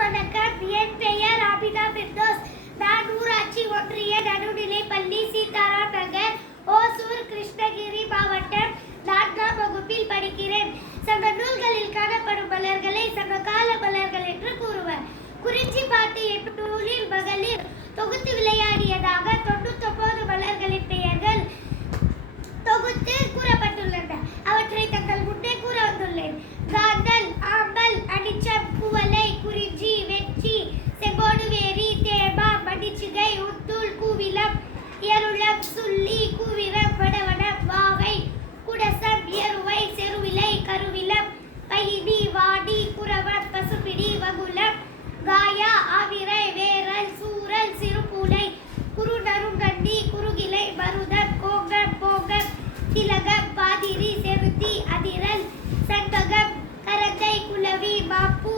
வணக்கம். என் பெயர் ஆபிதா பிர்தோஸ். நான் ஊராட்சி ஒன்றிய நடுநிலைப் பள்ளி சீதாராம் நகர், ஓசூர், கிருஷ்ணகிரி மாவட்டம் 4ஆம் வகுப்பில் படிக்கிறேன். சங்க நூல்களில் காணப்படும் மலர்களை சங்ககால மலர்கள் என்று கூறுவர். குறிஞ்சிப்பாட்டு என்னும் நூலில் மகளிர் தொகுத்து விளையாடியதாக 99 மலர்களின் பெயர்கள் தொகுத்து கூறப்பட்டுள்ளன. அவற்றை தங்கள் முன்னே கூற வந்துள்ளேன். காந்தல், ஆம்பல், அனிச்சம், குவளை, குறிஞ்சி, வெற்றி, செங்கோடுவேரி, தேமா, மணிச்சிகை, உத்தூள், கூவிலம், எருளம், சுள்ளி, கூவிரம், வடவனம், வாவை, குடசம், எருவை, செருவிலை, கருவிலம், பயினி, வாடி, குரவம், பசுபிடி, வகுலம், காயா, ஆவிரை, வேரல், சூரல், சிறுபூனை, குறுநறுங்கண்ணி, குறுகிலை, மருதம், கோங்கம், போகம், திலகம், பாதிரி, செருத்தி, அதிரல், சண்பகம், கரந்தை, குளவி, மாப்பூ,